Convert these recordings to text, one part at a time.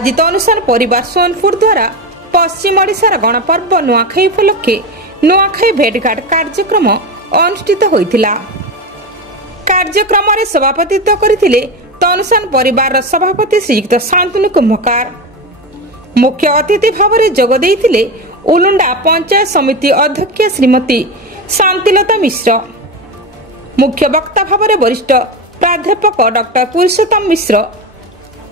आज तनुषार परिवार सोनपुर द्वारा पश्चिम ओडिशार गणपर्व नुआखाई उपलक्षे नुआखाई भेटघाट कार्यक्रम अनुष्ठित होइतिला। कार्यक्रम में सभापतित्व करथिले तनुषार परिवार सभापति श्रीयुक्त शांतनु कुंभकार। मुख्य अतिथि भाव में जोग देइथिले उलुंडा पंचायत समिति अध्यक्ष श्रीमती शांतिलता मिश्र। मुख्य वक्ता भाव में वरिष्ठ प्राध्यापक डॉक्टर पुरुषोत्तम मिश्र।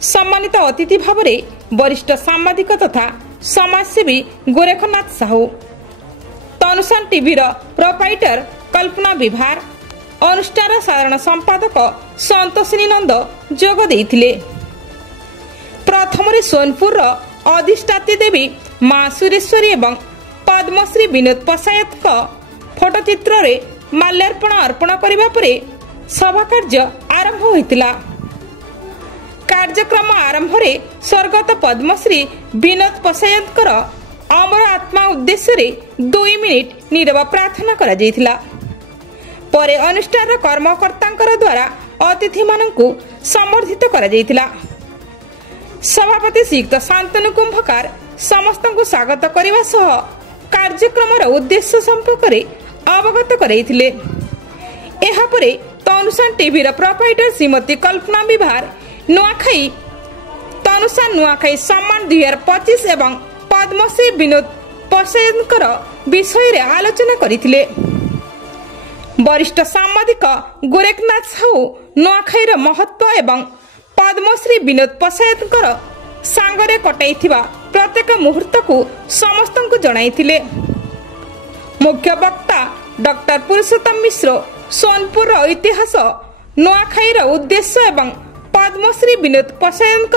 सम्मानित अतिथि भाव में वरिष्ठ सामाजिक तथा समाजसेवी गोरखनाथ साहू। तनुषार टीवीर प्रोप्राइटर कल्पना विभार, अनुष्ठान साधारण संपादक संतोषिनी नंद जोग देइथिले। प्रथम सोनपुर अधिष्ठात्री देवी मां सुरेश्वरी एवं पद्मश्री विनोद पशायत फोटोचित्र रे माल्यार्पण अर्पण करबा परे सभा कार्य आरंभ होइतिला। कार्यक्रम आरंभ रे स्वर्गत पद्मश्री विनोद पशायत अमर आत्मा उद्देश्य रे 2 मिनिट नीरव प्रार्थना करा जायतिला। परे अनुष्ठान कर्मकर्ता द्वारा अतिथि मानकु संबर्धित करा जायतिला। सभापति श्रीयुक्त शांतनु कुंभकार समस्त को स्वागत करने सह कार्यक्रम उद्देश्य संपर्क में अवगत करैथिले। एहापरे तनुषार टीवीर प्रोप्राइटर श्रीमती कल्पना विभार नुआखाई तनुषार नुआखाई सम्मान 2025 एवं पद्मश्री विनोद पशायत विषय रे आलोचना करथिले। वरिष्ठ सामाजिक गोरखनाथ साहू नुआखाईर महत्व एवं पद्मश्री विनोद पशायत सांगरे कटाइथिबा प्रत्येक मुहूर्त को समस्त को जणाइथिले। मुख्य वक्ता डॉक्टर पुरुषोत्तम मिश्र सोनपुर इतिहास नुआखाईर उद्देश्य एवं पद्मश्री विनोद पशायत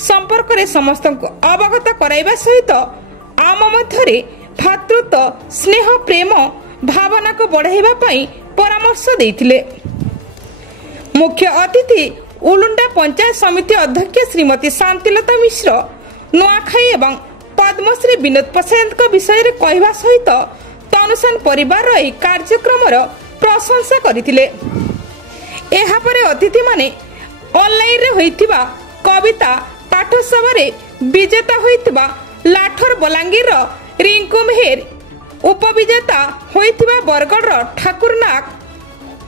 संपर्क में समस्त को अवगत कराइबा सहित आम मध्य भातृत्व स्नेह प्रेम भावना को बढ़ाइबा पई परामर्श देइथिले। मुख्य अतिथि उलुंडा पंचायत समिति अध्यक्ष श्रीमती शांतिलता मिश्र नुआखाई एवं पद्मश्री विनोद पशायत विषय रे कहवा सहित तनुषार परिवार एही कार्यक्रम प्रशंसा करथिले। एहा परे अतिथि माने ऑनलाइन रे होइतिबा कविता पाठसभा रे विजेता होइतिबा लाठर बलांगीर रिंकू मेहर, उपविजेता होइतिबा बरगड़ ठाकुर नाग,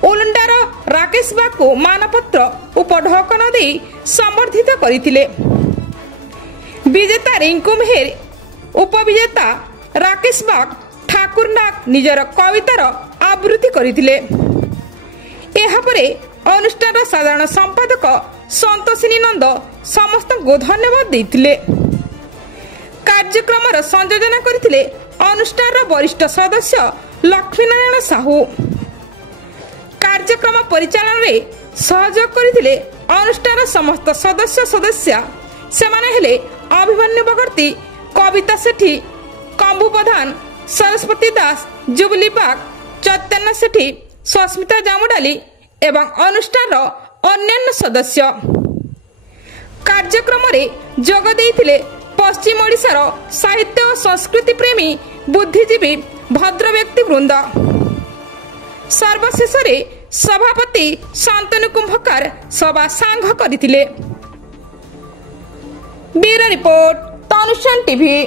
उलुंडार राकेश बाकू मानपत्र उपढकन दे संबर्धित करथिले। विजेता रिंकू मेहर, उपविजेता राकेश बाग ठाकुर नाग निजर कवितार आवृत्ति करथिले। एहा परे अनुष्ठान साधारण संपादक संतोषिनी नंद समस्त को धन्यवाद देइथिले। कार्यक्रम संयोजन करथिले अनुष्ठान वरिष्ठ सदस्य लक्ष्मीनारायण साहू। कार्यक्रम परिचालन रे सहयोग करथिले अनुष्ठान समस्त सदस्य सेमाने हेले अभिमन्यु बगर्ती, कविता सेठी, कंबू प्रधान, सरस्वती दास, जुबली बाग, चैतन्य सेठी, सस्मिता जामुडाली एवं अनुष्ठान अन्य सदस्य। कार्यक्रम रे जोग देइथिले पश्चिम ओडिशार साहित्य और संस्कृति प्रेमी बुद्धिजीवी भद्र व्यक्ति वृंद। सर्वशेष रे सभापति शांतनु कुंभकार सभा सांघ करथिले। ब्यूरो रिपोर्ट तनुषार टीवी।